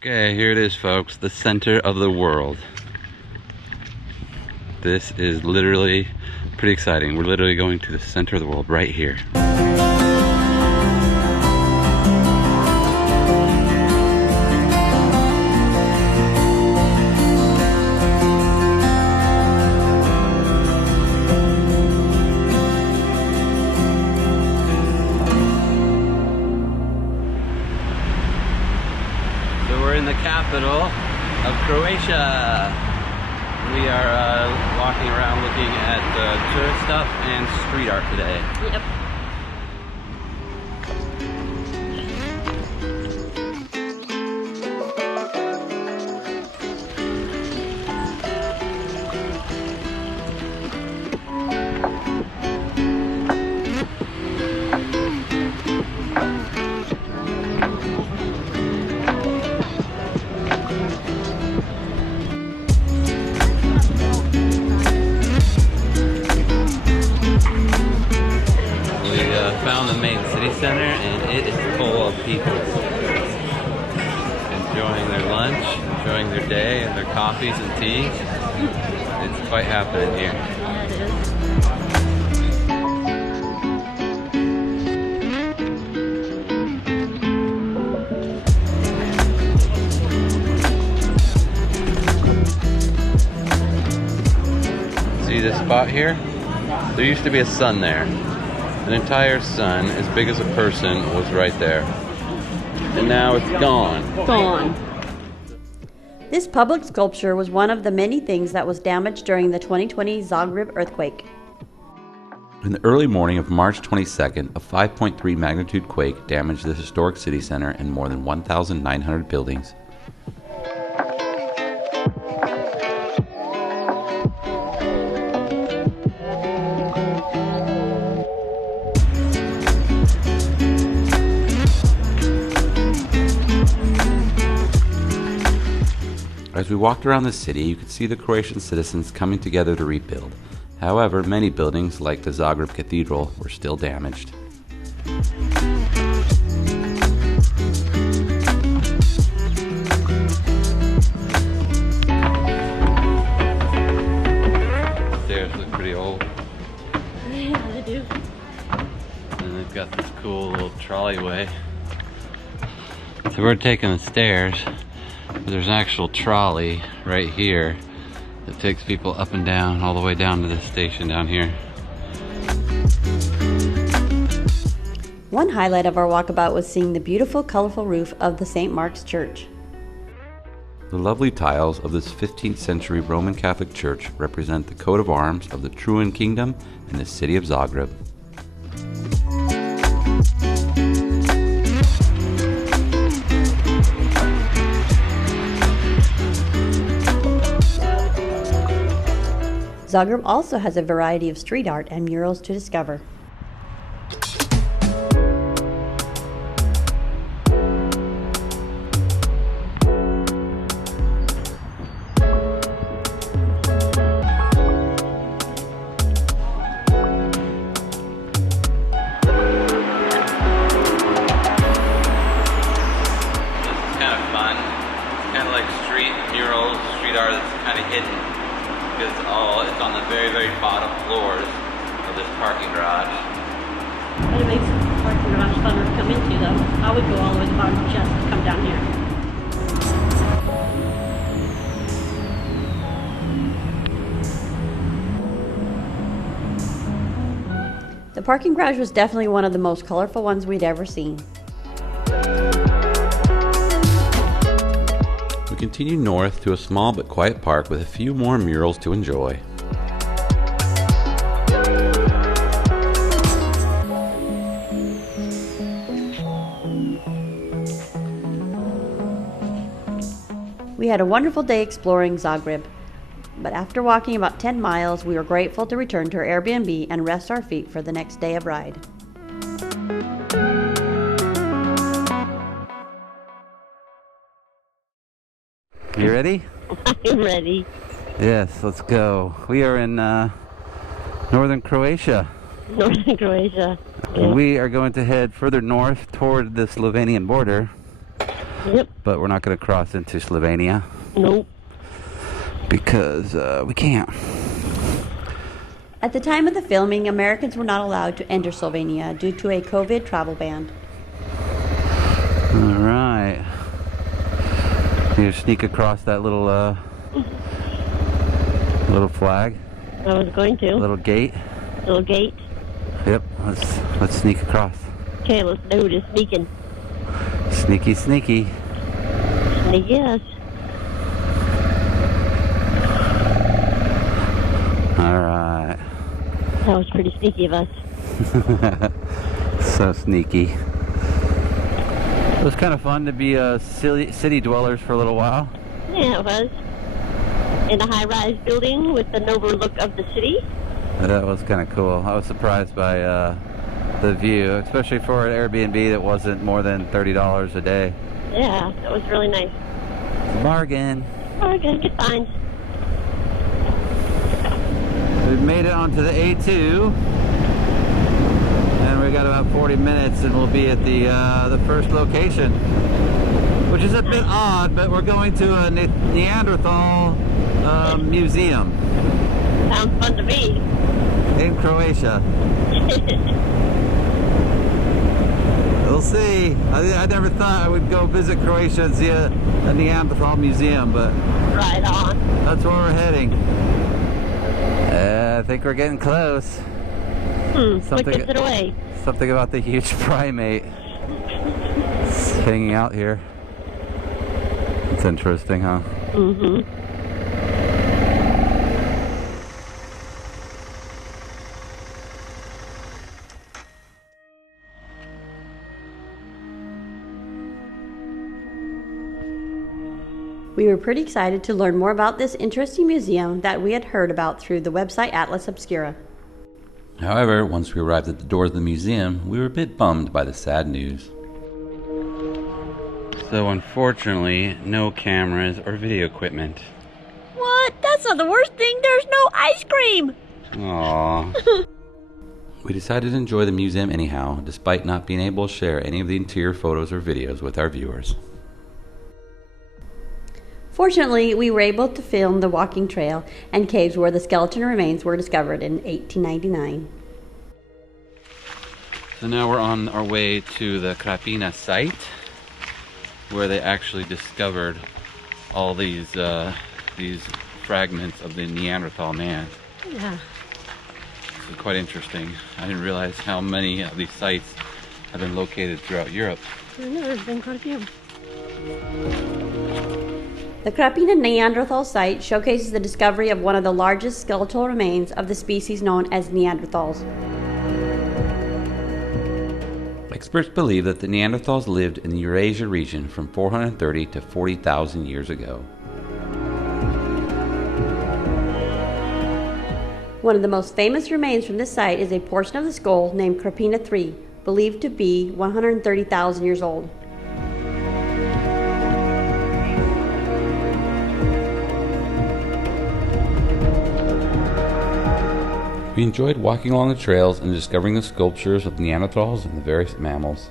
Okay, here it is, folks, the center of the world. This is literally pretty exciting. We're literally going to the center of the world right here. In the capital of Croatia. We are walking around looking at tourist stuff and street art today. Yep. Found the main city center and it is full of people enjoying their lunch, enjoying their day and their coffees and teas. It's quite happening here. Yeah, it is. See this spot here? There used to be a sun there. An entire sun as big as a person was right there. And now it's gone. Gone. This public sculpture was one of the many things that was damaged during the 2020 Zagreb earthquake. In the early morning of March 22nd, a 5.3 magnitude quake damaged the historic city center and more than 1,900 buildings. As we walked around the city, you could see the Croatian citizens coming together to rebuild. However, many buildings, like the Zagreb Cathedral, were still damaged. The stairs look pretty old. Yeah, they do. And they've got this cool little trolleyway. So we're taking the stairs. There's an actual trolley right here that takes people up and down all the way down to the station down here. One highlight of our walkabout was seeing the beautiful, colorful roof of the St. Mark's Church. The lovely tiles of this 15th century Roman Catholic church represent the coat of arms of the Truan Kingdom and the city of Zagreb. Zagreb also has a variety of street art and murals to discover. Street art that's kind of hidden because it's on the very, very bottom floors of this parking garage. But it makes the parking garage funner to come into, though. I would go all the way to the bottom just to come down here. The parking garage was definitely one of the most colorful ones we'd ever seen. We continue north to a small but quiet park with a few more murals to enjoy. We had a wonderful day exploring Zagreb, but after walking about 10 miles, we were grateful to return to our Airbnb and rest our feet for the next day of ride. You ready? I'm ready. Yes, let's go. We are in northern Croatia. Northern Croatia. And we are going to head further north toward the Slovenian border. Yep. But we're not going to cross into Slovenia. Nope. Because we can't. At the time of the filming, Americans were not allowed to enter Slovenia due to a COVID travel ban. All right. You sneak across that little little flag. I was going to. Little gate. Little gate. Yep. Let's sneak across. Okay, let's do this sneaking. Sneaky, sneaky. Sneaky, yes. All right. That was pretty sneaky of us. So sneaky. It was kind of fun to be city dwellers for a little while. Yeah, it was. In a high-rise building with an overlook of the city. That was kind of cool. I was surprised by the view, especially for an Airbnb that wasn't more than $30 a day. Yeah, that was really nice. Bargain. Bargain, good find. We've made it onto the A2, and we got about 40 minutes, and we'll be at the first location, which is a bit odd, but we're going to a Neanderthal museum. Sounds fun to me. In Croatia. We'll see. I never thought I would go visit Croatia and see a Neanderthal museum, but Right on. that's where we're heading. I think we're getting close. What gets it away? Something about the huge primate hanging out here. It's interesting, huh? Mm-hmm. We were pretty excited to learn more about this interesting museum that we had heard about through the website Atlas Obscura. However, once we arrived at the doors of the museum, we were a bit bummed by the sad news. So unfortunately, no cameras or video equipment. What? That's not the worst thing. There's no ice cream. Aww. We decided to enjoy the museum anyhow, despite not being able to share any of the interior photos or videos with our viewers. Fortunately, we were able to film the walking trail and caves where the skeleton remains were discovered in 1899. So now we're on our way to the Krapina site, where they actually discovered all these fragments of the Neanderthal man. Yeah. This is quite interesting. I didn't realize how many of these sites have been located throughout Europe. I know, there's been quite a few. The Krapina Neanderthal site showcases the discovery of one of the largest skeletal remains of the species known as Neanderthals. Experts believe that the Neanderthals lived in the Eurasia region from 430 to 40,000 years ago. One of the most famous remains from this site is a portion of the skull named Krapina 3, believed to be 130,000 years old. We enjoyed walking along the trails and discovering the sculptures of Neanderthals and the various mammals.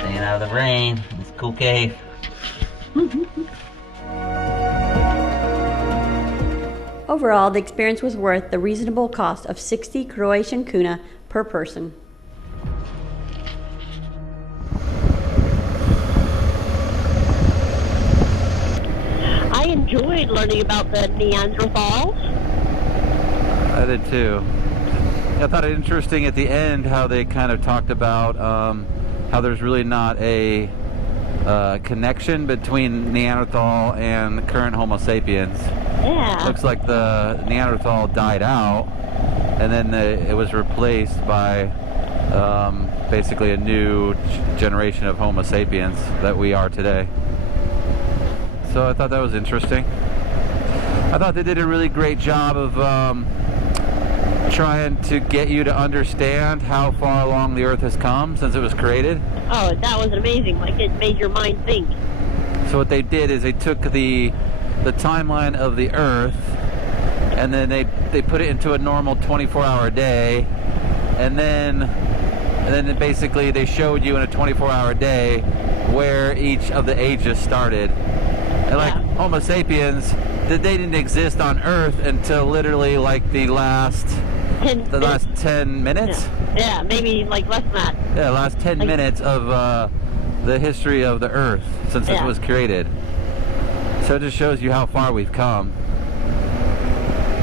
Staying out of the rain in this cool cave. Overall, the experience was worth the reasonable cost of 60 Croatian kuna per person. I enjoyed learning about the Neanderthals. I did too. I thought it interesting at the end how they kind of talked about how there's really not a connection between Neanderthal and current Homo sapiens. Yeah. Looks like the Neanderthal died out, and then it was replaced by basically a new generation of Homo sapiens that we are today. So I thought that was interesting. I thought they did a really great job of trying to get you to understand how far along the Earth has come since it was created. Oh, that was amazing. Like, it made your mind think. So what they did is they took the timeline of the Earth, and then they put it into a normal 24-hour day, and then basically they showed you in a 24-hour day where each of the ages started. And like Homo sapiens, they didn't exist on Earth until literally like the last 10 minutes. Yeah, maybe like less than that. Yeah, last 10 minutes of the history of the Earth since it was created. So it just shows you how far we've come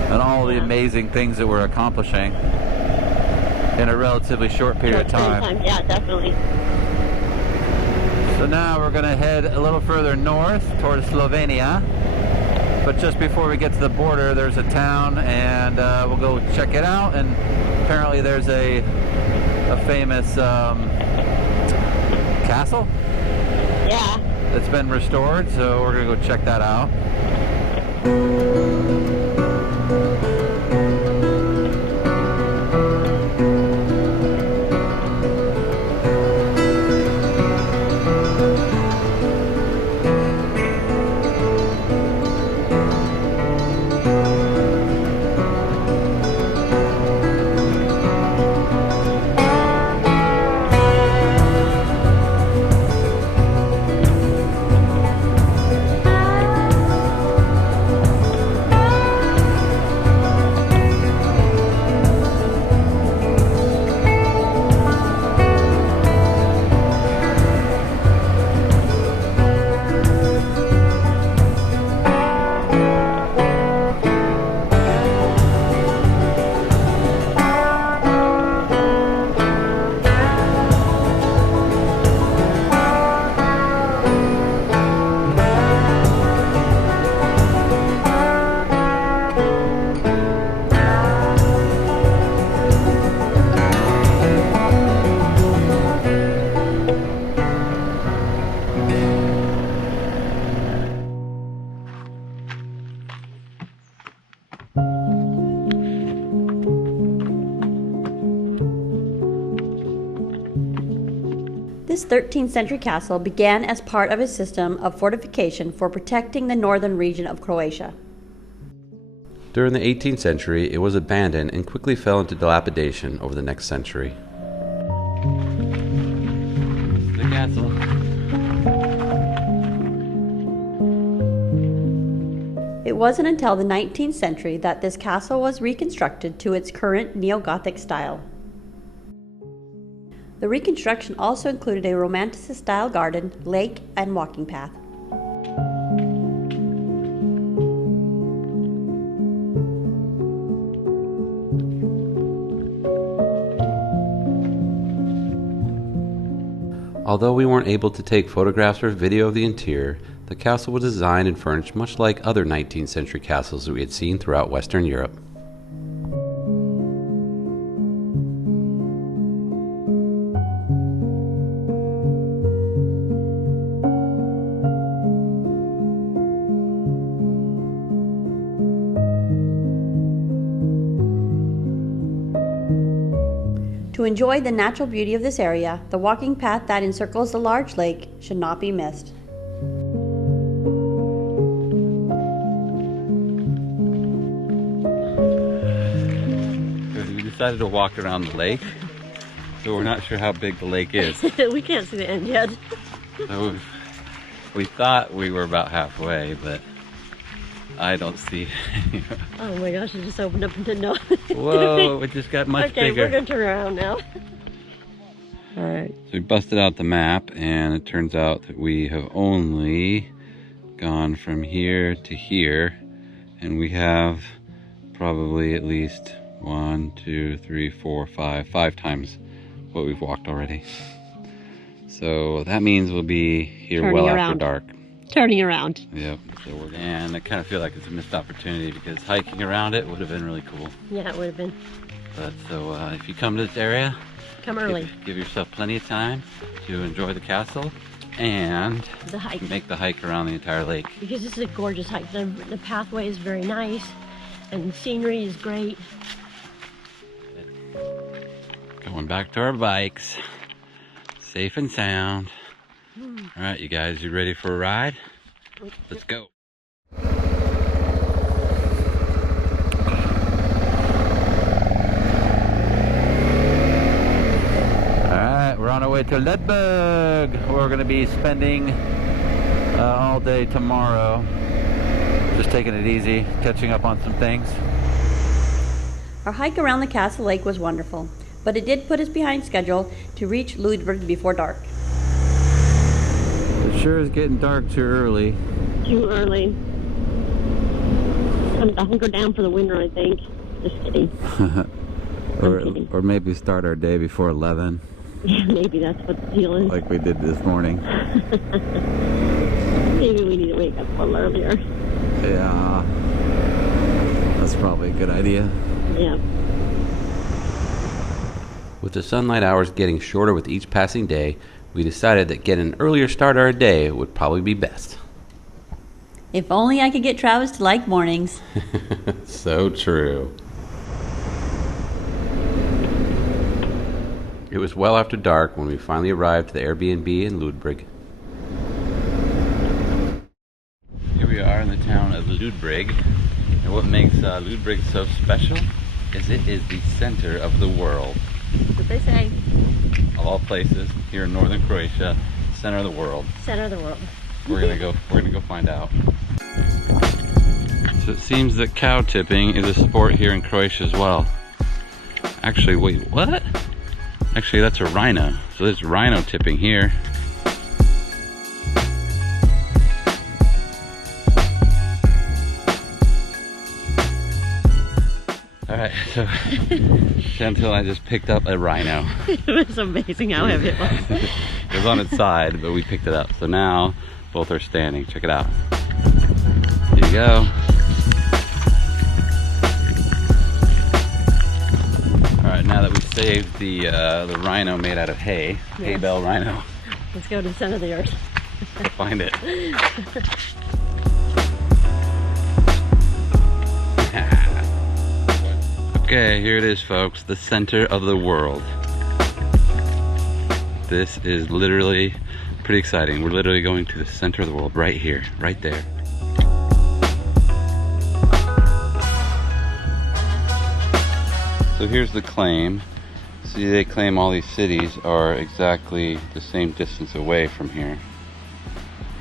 and all the amazing things that we're accomplishing in a relatively short period of time. Yeah, definitely. So now we're going to head a little further north towards Slovenia. But just before we get to the border, there's a town, and we'll go check it out. And apparently there's a famous castle. Yeah. That's been restored, so we're going to go check that out. This 13th century castle began as part of a system of fortification for protecting the northern region of Croatia. During the 18th century, it was abandoned and quickly fell into dilapidation over the next century. The castle. It wasn't until the 19th century that this castle was reconstructed to its current neo-Gothic style. The reconstruction also included a Romanticist-style garden, lake, and walking path. Although we weren't able to take photographs or video of the interior, the castle was designed and furnished much like other 19th century castles that we had seen throughout Western Europe. To enjoy the natural beauty of this area, the walking path that encircles the large lake should not be missed. We decided to walk around the lake, so we're not sure how big the lake is. We can't see the end yet. So we thought we were about halfway, but I don't see it. Oh my gosh, it just opened up into no. Whoa, it just got much okay, bigger. we're gonna turn around now. All right. So we busted out the map, and it turns out that we have only gone from here to here, and we have probably at least 1, 2, 3, 4, 5 times what we've walked already. So that means we'll be here Turning well around. after dark. Turning around. Yep. So and I kind of feel like it's a missed opportunity because hiking around it would have been really cool. Yeah, it would have been. But so if you come to this area, Come early. give yourself plenty of time to enjoy the castle and The hike. make the hike around the entire lake. Because this is a gorgeous hike. The pathway is very nice, and the scenery is great. Going back to our bikes, safe and sound. All right, you guys, you ready for a ride? Let's go. Alright, we're on our way to Ludbreg. We're going to be spending all day tomorrow. Just taking it easy, catching up on some things. Our hike around the castle lake was wonderful, but it did put us behind schedule to reach Ludbreg before dark. It sure is getting dark too early. Too early. Time to hunker down for the winter, I think. Just kidding. or maybe start our day before 11. Yeah, maybe that's what the deal is. Like we did this morning. Maybe we need to wake up a little earlier. Yeah. That's probably a good idea. Yeah. With the sunlight hours getting shorter with each passing day, we decided that getting an earlier start to our day would probably be best. If only I could get Travis to like mornings. So true. It was well after dark when we finally arrived to the Airbnb in Ludbreg. Here we are in the town of Ludbreg, and what makes Ludbreg so special is it is the center of the world. That's what they say. Of all places, here in northern Croatia, center of the world. Center of the world. We're gonna go find out. So it seems that cow tipping is a sport here in Croatia as well. Actually, wait, what? Actually, that's a rhino. So there's rhino tipping here. Alright, so Chantil and I just picked up a rhino. It was amazing how heavy it was. It was on its side, but we picked it up. So now, both are standing. Check it out. Here you go. Alright, now that we've saved the rhino made out of hay, hay bale rhino. Let's go to the center of the earth. Find it. Okay, here it is, folks, the center of the world. This is literally pretty exciting. We're literally going to the center of the world right here, right there. So here's the claim. See, they claim all these cities are exactly the same distance away from here.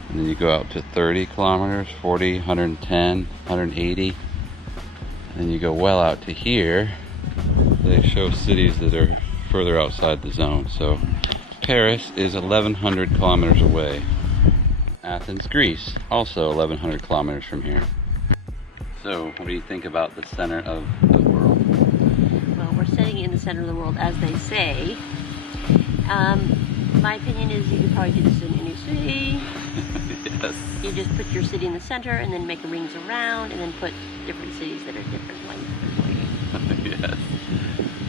And then you go out to 30 kilometers, 40, 110, 180. And then you go well out to here. They show cities that are further outside the zone. So Paris is 1,100 kilometers away. Athens, Greece, also 1,100 kilometers from here. So what do you think about the center of the world? Well, we're sitting in the center of the world, as they say. My opinion is you could probably do this in any city. Yes. You just put your city in the center and then make rings around and then put different cities that are different lengths. Yes.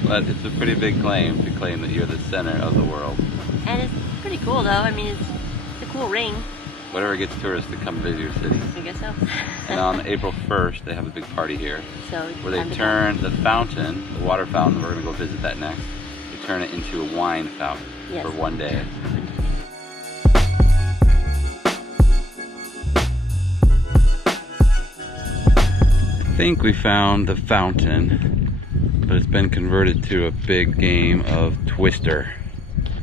But it's a pretty big claim to claim that you're the center of the world. And it's pretty cool though. I mean, it's a cool ring. Whatever gets tourists to come visit your city. I guess so. And on April 1st, they have a big party here. So where they turn the fountain, the water fountain, we're going to go visit that next. They turn it into a wine fountain for one day. I think we found the fountain, but it's been converted to a big game of Twister.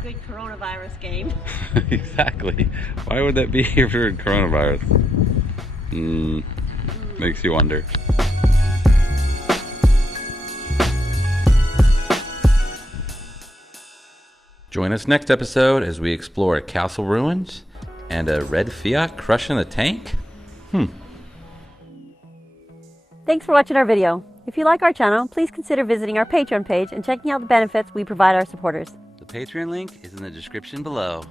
Good coronavirus game. Exactly. Why would that be here for coronavirus? Makes you wonder. Join us next episode as we explore castle ruins and a red Fiat crushing a tank? Thanks for watching our video. If you like our channel, please consider visiting our Patreon page and checking out the benefits we provide our supporters. The Patreon link is in the description below.